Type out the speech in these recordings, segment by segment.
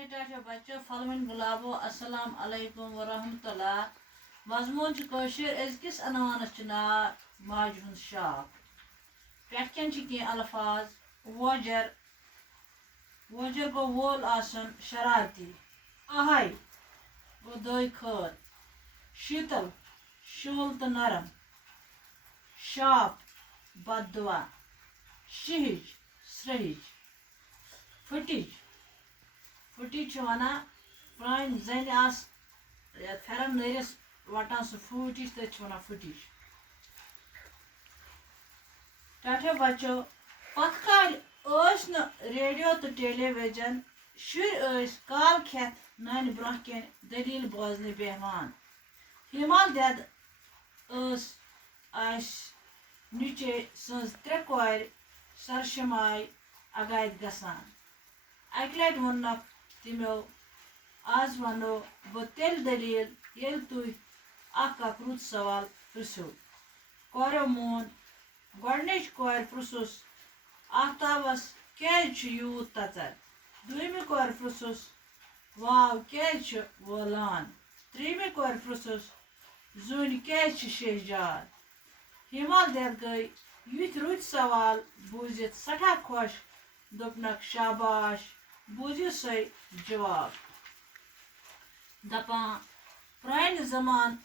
मेरे टाटे बच्चों फलमिन गुलाबो अस्सलाम अलैकुम वरहमतुल्लाह। मजमून कशिर अजकिस अनवानस नाव माज हुंद शाप। पेटकन अल्फाज वोजर वोजर गो वोल आसन शरारती, अहाय गो दई खर, शीतल शूल तो नरम, शाप बददुआ, शिहिज स्रहिज, फुटिज फुटिज वन प्रान जन आस फेरन नरिस वटान सह फूटिज तथ वन फुटिज। टाठे बच्चो पत काल रेडियो तो टेलीविजन शुर काल खेत नान ब्रोह कन दलील बोजन बेहमान। हिमाल दद नुचे सज त्रे कोर सरशमाय अगायत गसान। अक लट वोनक तमो आज वनो बह तेल दलील ये तुह अख रुत सवाल पृसो। कोरो मोन गोडनिच कोर पृसुस आफ्ताबस क्या यूत तचर। दुयमि कोर पृसुस वाव क्या वोलान। त्रीमि कोर पृसुस जुन क्या शहजार। हिमाल दद गई युथ रुत सवाल बूजित सठा खुश, दोपनक शाबाश बूझियो सही जवाब। दपान प्रान जमान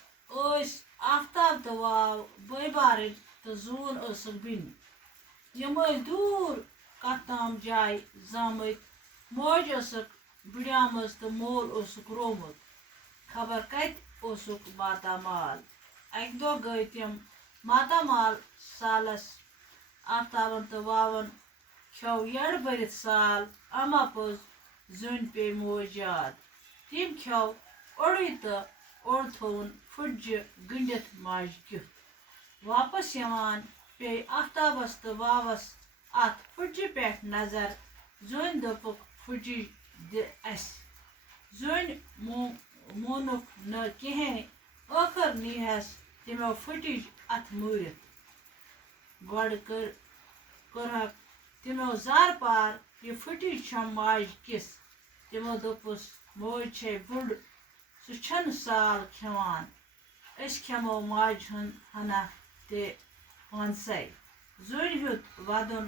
आफ्ताब तो वाव बय तो जून बिन। यम दूर कत ताम जाय जामत, मोज बुढ़ियामज तो मोल रोमुत, खबर कत मातामाल। अक दो गई तम मातामाल सालस। आफ्ताबन तो वावन खो यड़ भरित साल, अमा पोज जुन पे मोज याद। तम खो ओड़ तो ओड़ थोन फुटज गंडित माज क्युथ। वापस यवान पे आफ्ताबस तो वावस अत फुटज पे नजर। जुन दोपुक फुटज दि अस। जुन मोनुक न कहें, आखिर नीहस तमो फुटज अत मूरित। गोड करहक तमो जार पार ये फुटज छम माज किस। तमो दोपुस मोज छे बुड़, सह छन साल खेवान। अस खेमो माज हुंद हना ते पानसे। जुन हुत वदुन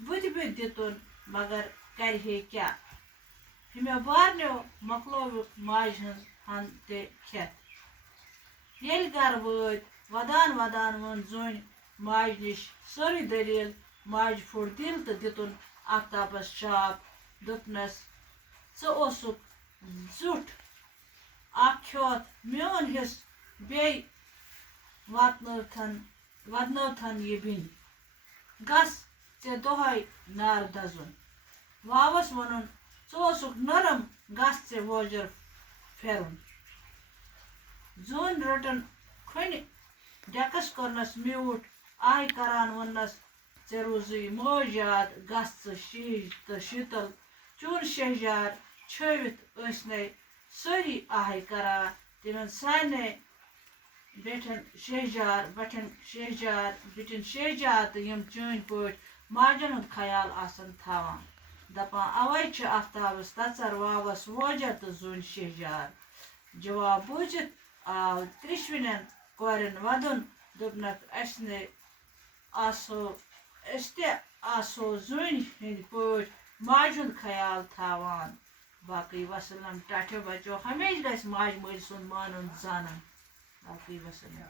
बुध दितुन मगर करहे क्या। हमें बारनो मकलोवुक माज हुंद हन ते खेत। येल गर वोत वदान वदान वोन जुन माज निश सारी दलील। माज फोड़ दिल तो दितुन आफ्ताबस शाप, दोपनस ोसुक जुठ अख खोत मोन हिस बे वदनथन ये बिन। गस ऐ दोहय नार दजुन। वावस वनुन ओसुक नरम, गस ऐ वोजर फेरुन। जुन रटन खुन डेकस करनस म्यूट, आय करान वनस ऐ रोजुई मोज याद। गस शीज तो शीतल चून शहजार छवित असने सारी आय करा। तिमन सारे बेठन शहजार बठन शहजार बिटिन शहजार तो यम चून पट माजन हुंद ख्याल आसन थावान। दपान अवै छ आफ्ताबस तचर वावस वोजर तो जुन शहजार। जवाब बूझित आव त्रिशविनन कोरन वदुन, दोपनक अस ते आसो जुन हिंद पट माज हुंद ख्याल थावान। बाकी वसलम। टाठे बच्चों हमेशा गस माज मल सुन मानुन जानन। बाकी वसलम।